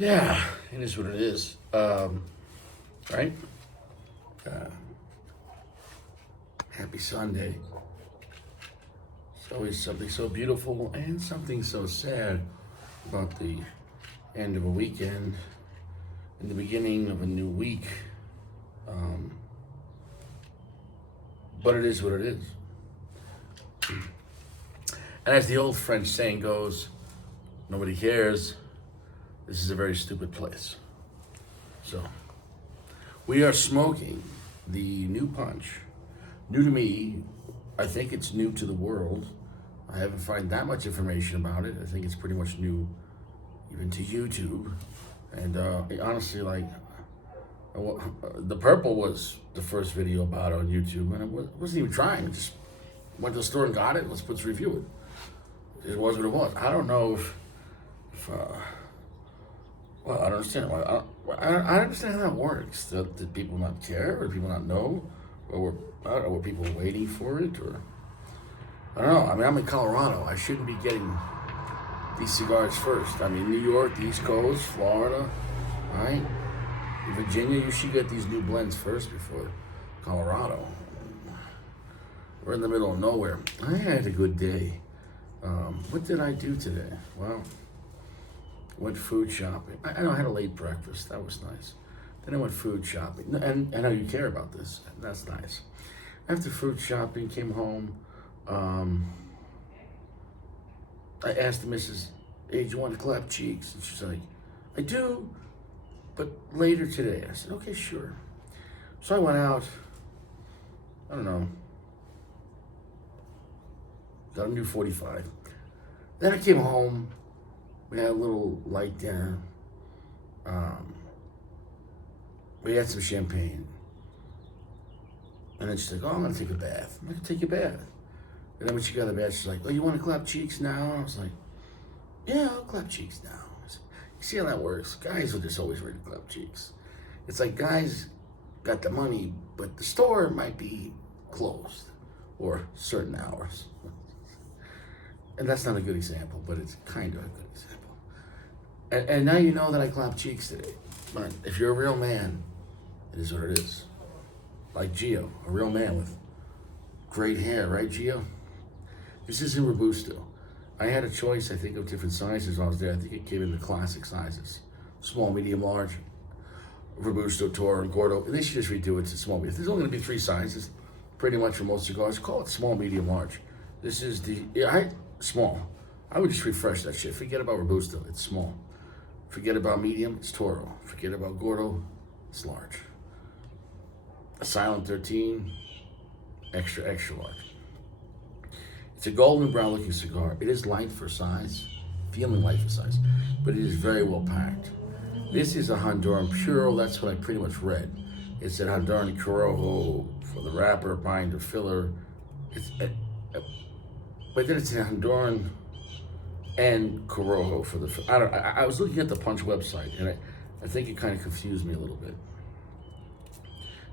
Yeah, it is what it is. Right? Uh, Happy Sunday. It's always something so beautiful and something so sad about the end of a weekend and the beginning of a new week. Um, but it is what it is. And as the old French saying goes, nobody cares. This is a very stupid place. So, we are smoking the new punch. New to me, I think it's new to the world. I haven't found that much information about it. I think it's pretty much new even to YouTube. And honestly, like, the purple was the first video about it on YouTube, and I wasn't even trying. I just went to the store and got it. Let's review it. It was what it was. I don't know if well, I don't understand. I don't understand how that works. Did people not care, or did people not know, or were people waiting for it, or I don't know. I mean, I'm in Colorado. I shouldn't be getting these cigars first. I mean, New York, the East Coast, Florida, right? In Virginia, you should get these new blends first before Colorado. We're in the middle of nowhere. I had a good day. What did I do today? Well, went food shopping. I know I had a late breakfast. That was nice. Then I went food shopping. And I know you care about this. That's nice. After food shopping, came home. I asked the missus, hey, do you want to clap cheeks? And she's like, I do, but later today. I said, okay, sure. So I went out, I don't know, got a new 45. Then I came home, we had a little light dinner. We had some champagne. And then she's like, oh, I'm gonna take a bath. I'm gonna take a bath. And then when she got a bath, she's like, oh, you wanna clap cheeks now? I was like, yeah, I'll clap cheeks now. I said, you see how that works? Guys are just always ready to clap cheeks. It's like guys got the money, but the store might be closed or certain hours. And that's not a good example, but it's kind of a good example. And now you know that I clap cheeks today. But if you're a real man, it is what it is. Like Gio, a real man with great hair, right, Gio? This isn't Robusto. I had a choice, I think, of different sizes while I was there. I think it came in the classic sizes. Small, medium, large. Robusto, Toro, and Gordo. And they should just redo it to small. If there's only going to be 3 sizes, pretty much for most cigars, call it small, medium, large. This is the, small. I would just refresh that shit. Forget about Robusto, it's small. Forget about medium, it's Toro. Forget about Gordo, it's large. A Silent 13, extra, extra large. It's a golden brown looking cigar. It is light for size, feeling light for size, but it is very well packed. This is a Honduran Puro, that's what I pretty much read. It's a Honduran Corojo for the wrapper, binder, filler. But then it's a Honduran and Corojo for the, I was looking at the Punch website, and I think it kind of confused me a little bit.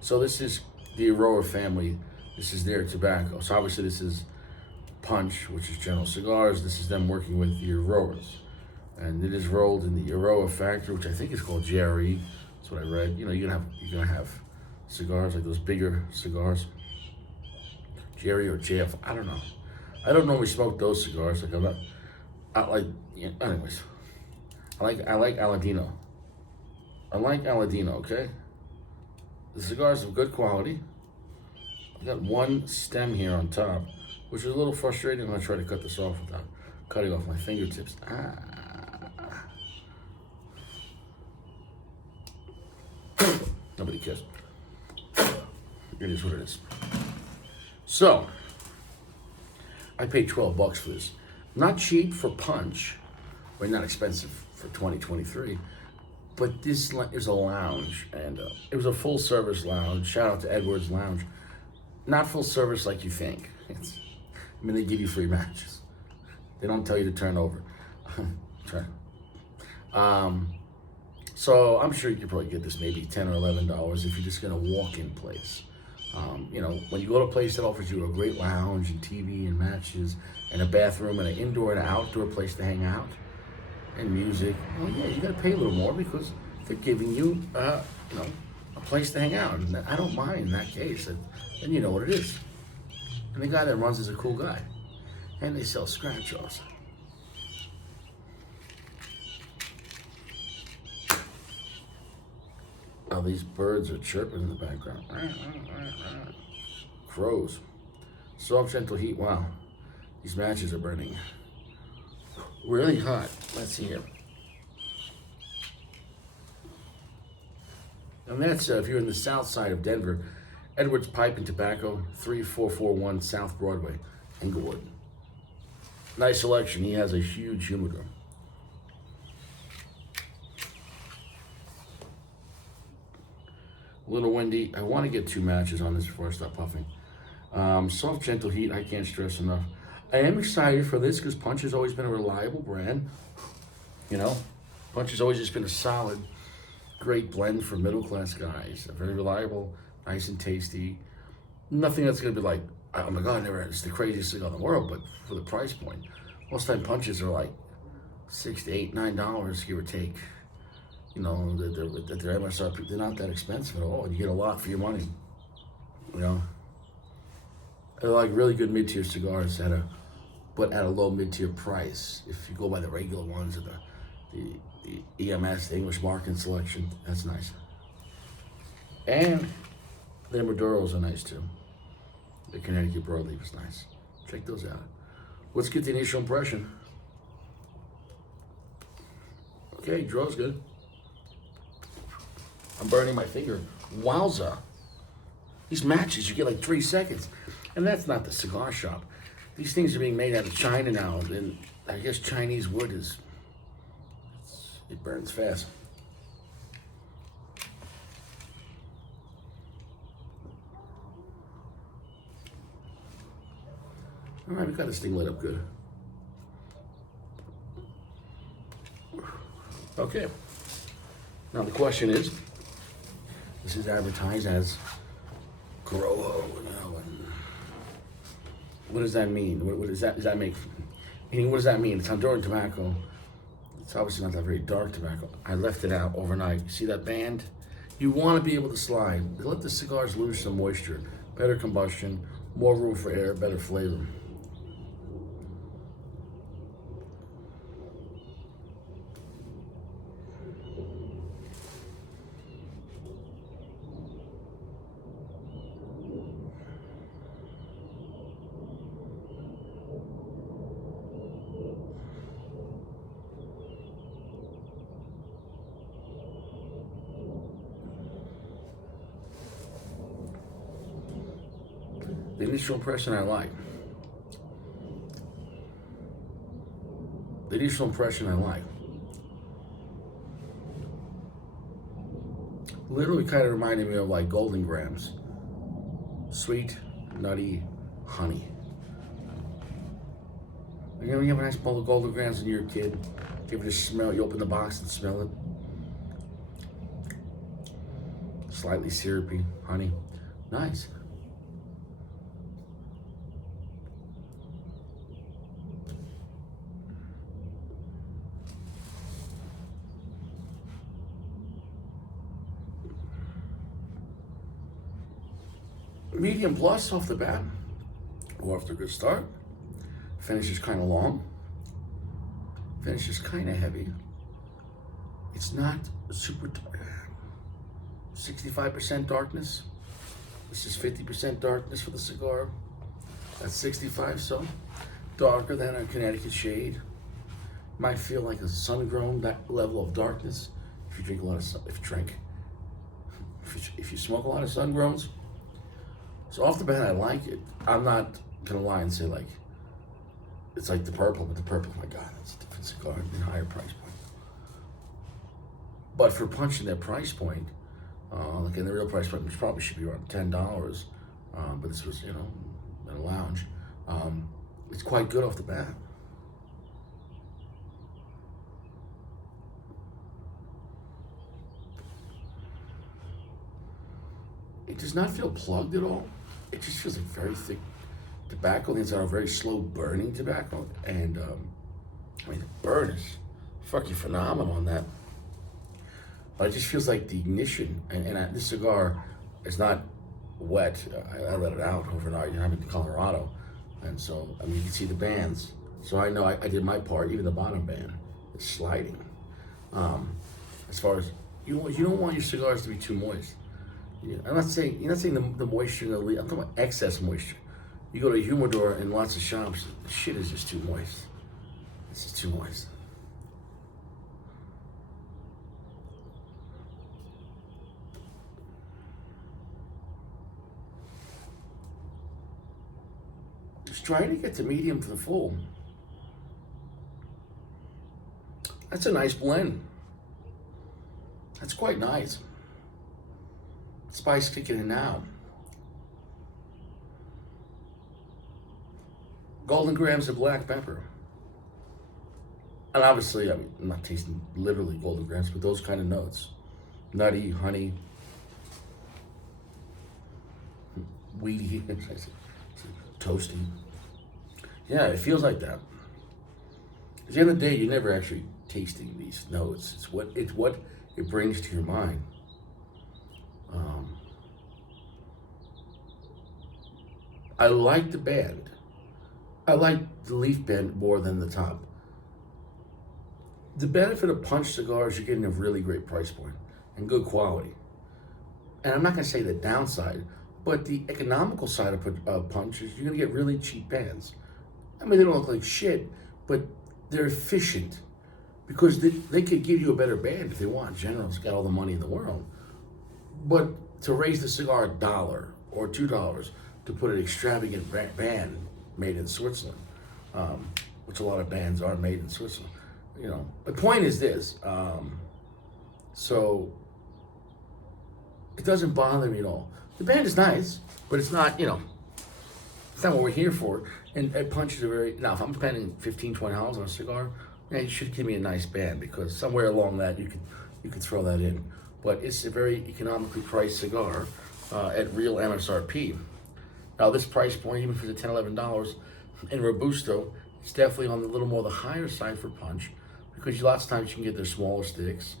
So this is the Aroa family. This is their tobacco. So obviously this is Punch, which is General Cigars. This is them working with the Aroas. And it is rolled in the Aroa factory, which I think is called JRE. That's what I read. You know, you're gonna have cigars like those bigger cigars. JRE or JF, I don't know. I don't normally smoke those cigars. Like anyways. I like Aladino. I like Aladino, okay? The cigar's of good quality. I've got one stem here on top, which is a little frustrating. I'm gonna try to cut this off without cutting off my fingertips. Nobody cares. It is what it is. So, I paid $12 for this. Not cheap for Punch, but not expensive for 2023. But this is a lounge, and it was a full service lounge. Shout out to Edwards Lounge. Not full service like you think. They give you free matches. They don't tell you to turn over. So I'm sure you could probably get this maybe $10 or $11 if you're just gonna walk in place. You know, when you go to a place that offers you a great lounge and TV and matches and a bathroom and an indoor and an outdoor place to hang out, and music. Well, yeah, you got to pay a little more because they're giving you, a place to hang out. And I don't mind in that case. And you know what it is. And the guy that runs is a cool guy. And they sell scratch-offs. Oh, these birds are chirping in the background. Crows. Soft, gentle heat. Wow. These matches are burning. Really hot. Let's see here. And that's, if you're in the south side of Denver, Edwards Pipe and Tobacco, 3441 South Broadway, Englewood. Nice selection. He has a huge humidor. A little windy. I want to get 2 matches on this before I start puffing. Soft, gentle heat. I can't stress enough. I am excited for this because Punch has always been a reliable brand. You know, Punch has always just been a solid, great blend for middle-class guys. Very reliable, nice and tasty. Nothing that's going to be like, oh my God, it's the craziest thing in the world, but for the price point. Most time Punches are like $6 to $8, $9, give or take. You know, their MSRP, they're not that expensive at all. And you get a lot for your money. You know, they're like really good mid-tier cigars but at a low mid-tier price. If you go by the regular ones or the EMS, the English Market Selection, that's nice. And their Maduros are nice too. The Connecticut Broadleaf is nice. Check those out. Let's get the initial impression. Okay, draw's good. I'm burning my finger. Wowza. These matches, you get like 3 seconds. And that's not the cigar shop. These things are being made out of China now. And I guess Chinese wood it burns fast. All right, we got this thing lit up good. Okay. Now the question is, this is advertised as Corojo, and what does that mean? What does that make? Meaning, what does that mean? It's Honduran tobacco. It's obviously not that very dark tobacco. I left it out overnight. You see that band? You want to be able to slide. Let the cigars lose some moisture. Better combustion, more room for air, better flavor. The initial impression I like. The initial impression I like. Literally kind of reminded me of like Golden Grams. Sweet, nutty, honey. You know, you have a nice bowl of Golden Grams when you're a kid. Give it a smell. You open the box and smell it. Slightly syrupy, honey. Nice. Medium plus off the bat. We're off to a good start. Finish is kind of long. Finish is kind of heavy. It's not super 65% darkness. This is 50% darkness for the cigar. That's 65, so darker than a Connecticut shade. Might feel like a sun-grown level of darkness if you drink a lot of if you smoke a lot of sun-growns. So off the bat, I like it. I'm not gonna lie and say like it's like the purple, but the purple, my God, it's a different cigar in a higher price point. But for punching that price point, like in the real price point, which probably should be around $10, but this was, you know, in a lounge. It's quite good off the bat. It does not feel plugged at all. It just feels like very thick tobacco. The inside are very slow burning tobacco, and I mean the burn is fucking phenomenal on that. But it just feels like the ignition, this cigar is not wet. I let it out overnight. I'm in Colorado, and so I mean you can see the bands. So I know I did my part. Even the bottom band is sliding. As far as you don't want your cigars to be too moist. I'm not saying you're not saying the moisture in the leaf. I'm talking about excess moisture. You go to a humidor in lots of shops, the shit is just too moist. It's just too moist. Just trying to get the medium to the full. That's a nice blend. That's quite nice. Spice kicking in now. Golden grams of black pepper. And obviously, I mean, I'm not tasting literally golden grams, but those kind of notes. Nutty, honey, weedy, toasty. Yeah, it feels like that. At the end of the day, you're never actually tasting these notes. It's what it brings to your mind. I like the band. I like the leaf band more than the top. The benefit of punch cigars, you're getting a really great price point and good quality. And I'm not going to say the downside, but the economical side of punch is you're going to get really cheap bands. I mean, they don't look like shit, but they're efficient because they could give you a better band if they want. General's got all the money in the world. But to raise the cigar $1 or $2 to put an extravagant band made in Switzerland, which a lot of bands are made in Switzerland. You know, the point is this. So it doesn't bother me at all. The band is nice, but it's not, it's not what we're here for. And punches are now if I'm spending $15, $20 on a cigar, you should give me a nice band because somewhere along that you could throw that in. But it's a very economically priced cigar at real MSRP. Now this price point, even for the $10, $11 in Robusto, it's definitely on a little more the higher side for punch because lots of times you can get their smaller sticks.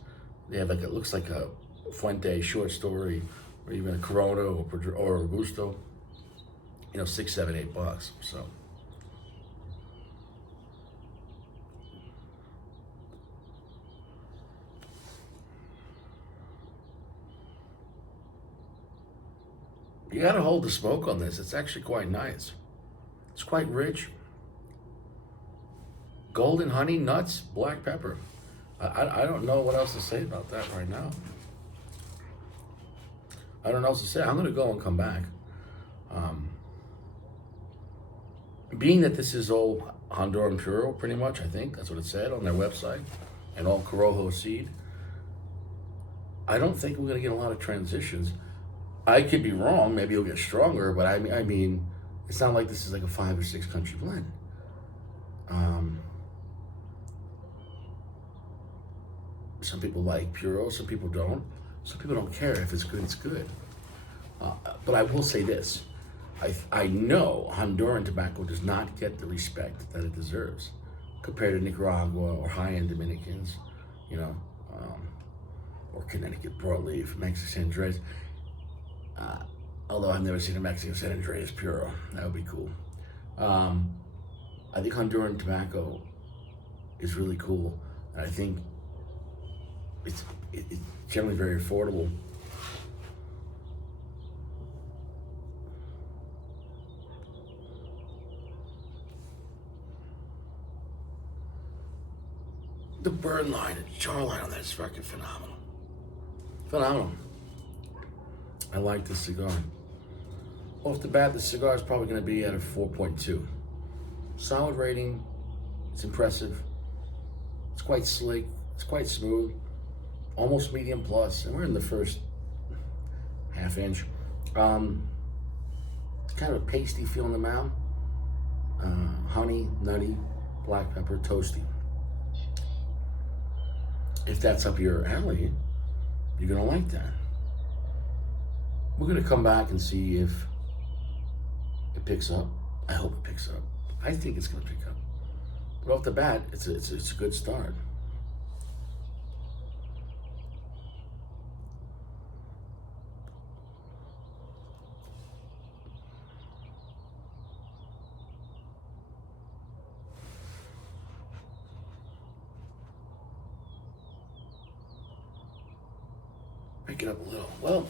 They have it looks like a Fuente short story or even a Corona or a Robusto, $6, $7, $8. So. You gotta hold the smoke on this. It's actually quite nice. It's quite rich. Golden honey, nuts, black pepper. I don't know what else to say about that right now. I don't know what else to say. I'm gonna go and come back. Being that this is all Honduran Puro, pretty much, I think that's what it said on their website, and all Corojo seed. I don't think we're gonna get a lot of transitions. I could be wrong. Maybe it'll get stronger, but I mean, it's not like this is like a 5 or 6 country blend. Some people like Puro, some people don't. Some people don't care. If it's good, it's good. But I will say this. I know Honduran tobacco does not get the respect that it deserves compared to Nicaragua or high-end Dominicans, or Connecticut broadleaf, Mexican San Andres. Although I've never seen a Mexican San Andres Puro. That would be cool. I think Honduran tobacco is really cool. And I think it's generally very affordable. The burn line and char line on that is fucking phenomenal. Phenomenal. I like this cigar. Off the bat, the cigar is probably going to be at a 4.2. Solid rating. It's impressive. It's quite slick. It's quite smooth. Almost medium plus, and we're in the first half inch. Kind of a pasty feel in the mouth. Honey, nutty, black pepper, toasty. If that's up your alley, you're going to like that. We're going to come back and see if it picks up. I hope it picks up. I think it's going to pick up. But off the bat, it's a good start. Pick it up a little. Well,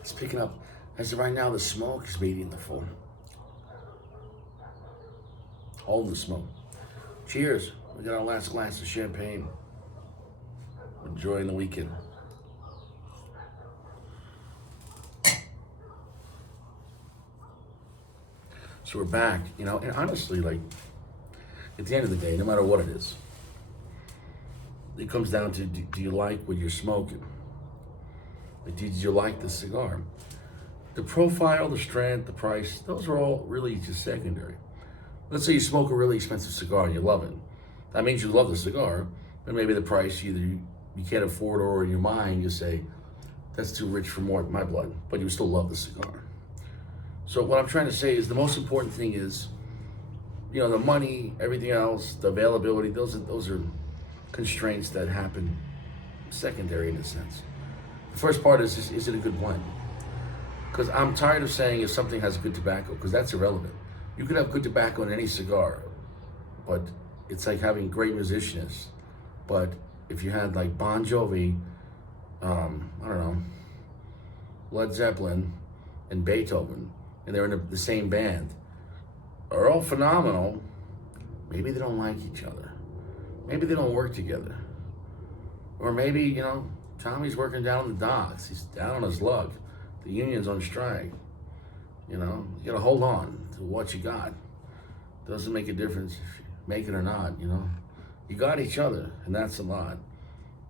it's picking up. As of right now, the smoke is medium to full. All the smoke. Cheers. We got our last glass of champagne. Enjoying the weekend. So we're back, and honestly, like, at the end of the day, no matter what it is, it comes down to, do you like what you're smoking? Like, did you like the cigar? The profile, the strength, the price, those are all really just secondary. Let's say you smoke a really expensive cigar and you love it. That means you love the cigar, but maybe the price, either you can't afford, or in your mind you say, that's too rich for my blood, but you still love the cigar. So what I'm trying to say is, the most important thing is, the money, everything else, the availability, those are constraints that happen secondary in a sense. The first part is it a good blend? Because I'm tired of saying if something has good tobacco, because that's irrelevant. You could have good tobacco in any cigar, but it's like having great musicians. But if you had like Bon Jovi, I don't know, Led Zeppelin, and Beethoven, and they're in the same band, are all phenomenal, maybe they don't like each other. Maybe they don't work together. Or maybe, Tommy's working down in the docks. He's down on his luck. The union's on strike. You gotta hold on to what you got. Doesn't make a difference if you make it or not, You got each other, and that's a lot.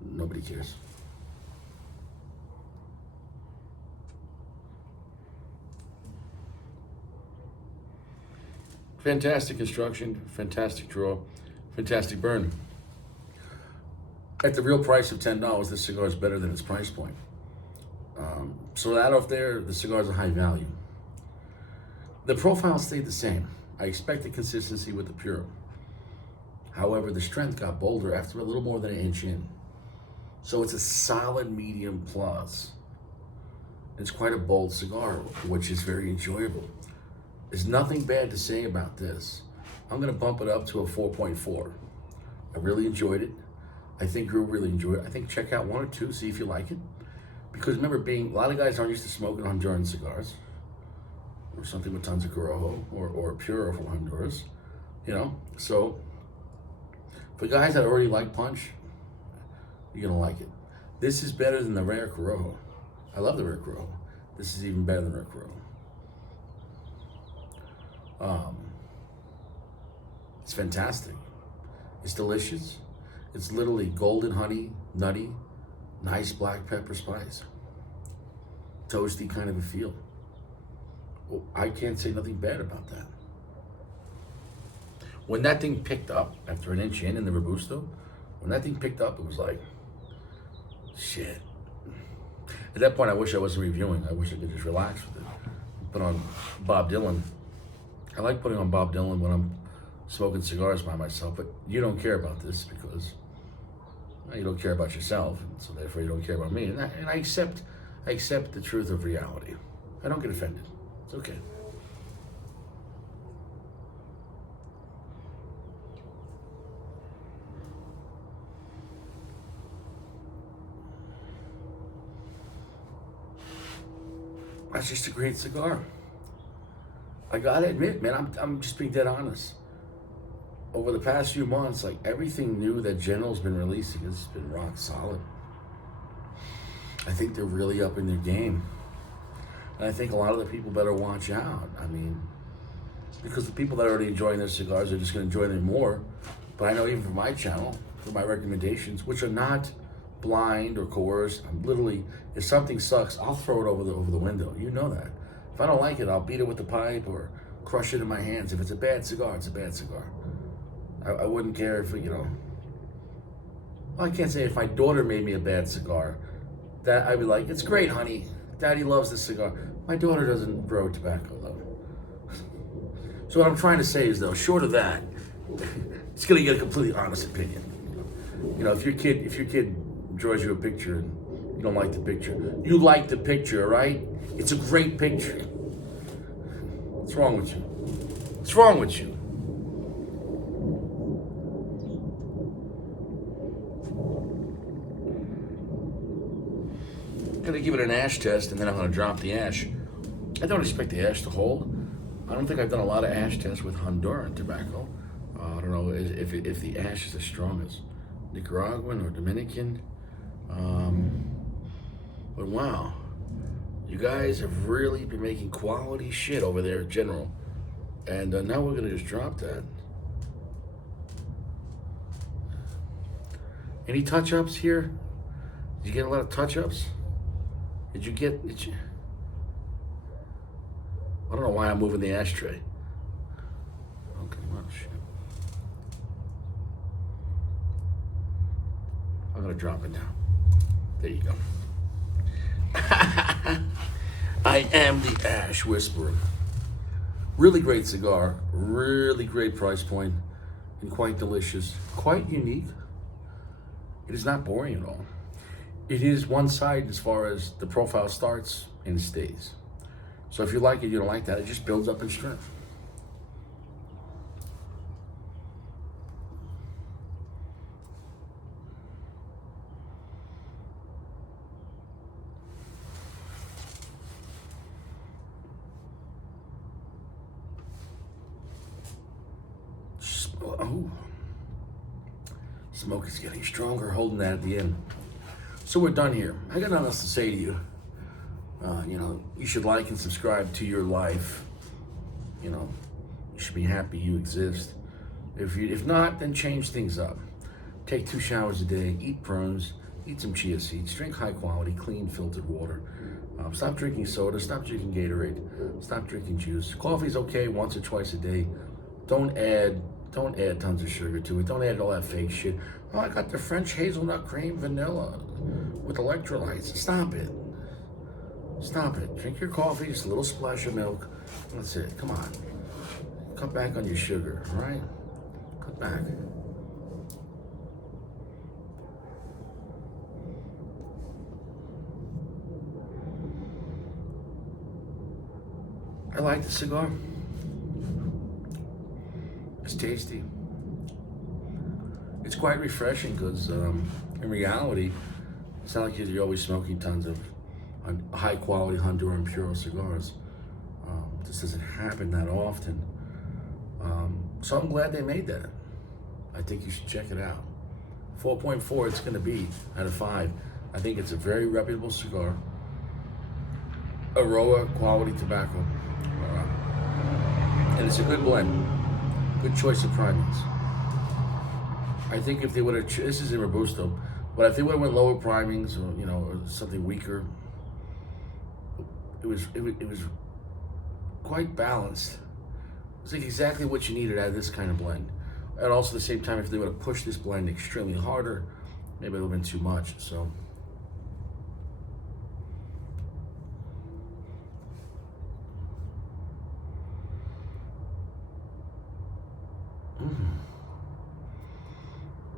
Nobody cares. Fantastic construction, fantastic draw, fantastic burn. At the real price of $10, this cigar is better than its price point. So that off there, the cigar is a high value. The profile stayed the same. I expected consistency with the Puro. However, the strength got bolder after a little more than an inch in. So it's a solid medium plus. It's quite a bold cigar, which is very enjoyable. There's nothing bad to say about this. I'm gonna bump it up to a 4.4. I really enjoyed it. I think you'll really enjoy it. I think check out one or two, see if you like it. Because remember, a lot of guys aren't used to smoking Honduran cigars, or something with tons of Corojo, or Puro from Honduras, So for guys that already like punch, you're gonna like it. This is better than the rare Corojo. I love the rare Corojo. This is even better than rare Corojo. It's fantastic. It's delicious. It's literally golden honey, nutty, nice black pepper spice. Toasty kind of a feel. Well, I can't say nothing bad about that. When that thing picked up, after an inch in the Robusto, when that thing picked up, it was like, shit. At that point, I wish I wasn't reviewing. I wish I could just relax with it. Put on Bob Dylan. I like putting on Bob Dylan when I'm smoking cigars by myself, but you don't care about this because you don't care about yourself, and so therefore you don't care about me. And I accept the truth of reality. I don't get offended. It's okay. That's just a great cigar. I gotta admit, man, I'm just being dead honest. Over the past few months, like, everything new that General's been releasing has been rock solid. I think they're really up in their game. And I think a lot of the people better watch out. I mean, because the people that are already enjoying their cigars are just gonna enjoy them more. But I know even for my channel, for my recommendations, which are not blind or coerced, I'm literally, if something sucks, I'll throw it over the window. You know that. If I don't like it, I'll beat it with the pipe or crush it in my hands. If it's a bad cigar, it's a bad cigar. I wouldn't care if, well, I can't say if my daughter made me a bad cigar, that I'd be like, it's great, honey. Daddy loves this cigar. My daughter doesn't grow tobacco, though. So what I'm trying to say is, though, short of that, it's gonna get a completely honest opinion. If your kid draws you a picture and you don't like the picture, you like the picture, right? It's a great picture. What's wrong with you? What's wrong with you? gonna give it an ash test, and then I'm gonna drop the ash. I don't expect the ash to hold. I don't think I've done a lot of ash tests with Honduran tobacco. I don't know if the ash is as strong as Nicaraguan or Dominican. But wow, you guys have really been making quality shit over there in general. And now we're gonna just drop that. Any touch-ups here? Did you get a lot of touch-ups? Did you? I don't know why I'm moving the ashtray. Okay, well, shit. I'm gonna drop it now. There you go. I am the Ash Whisperer. Really great cigar, really great price point, and quite delicious, quite unique. It is not boring at all. It is one side as far as the profile starts and stays. So if you like it, you don't like that, it just builds up in strength. Oh, smoke is getting stronger, holding that at the end. So we're done here. I got nothing else to say to you. You should like and subscribe to your life. You should be happy you exist. If not, then change things up. Take 2 showers a day, eat prunes, eat some chia seeds, drink high quality, clean, filtered water. Stop drinking soda, stop drinking Gatorade, stop drinking juice. Coffee's okay once or twice a day. Don't add tons of sugar to it. Don't add all that fake shit. Oh, I got the French hazelnut cream vanilla with electrolytes. Stop it. Stop it. Drink your coffee, just a little splash of milk. That's it. Come on. Cut back on your sugar, all right? Cut back. I like the cigar. It's tasty. It's quite refreshing because in reality, it's not like you're always smoking tons of high quality Honduran Puro cigars. This doesn't happen that often. So I'm glad they made that. I think you should check it out. 4.4 it's gonna be out of 5. I think it's a very reputable cigar. Aroa quality tobacco. And it's a good blend. Good choice of primings. I think if they would have, this is in Robusto, but if they would have went lower primings or something weaker, it was quite balanced. It's like exactly what you needed out of this kind of blend. And also at the same time, if they would have pushed this blend extremely harder, maybe it would have been too much. So.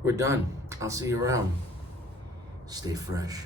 We're done. I'll see you around. Stay fresh.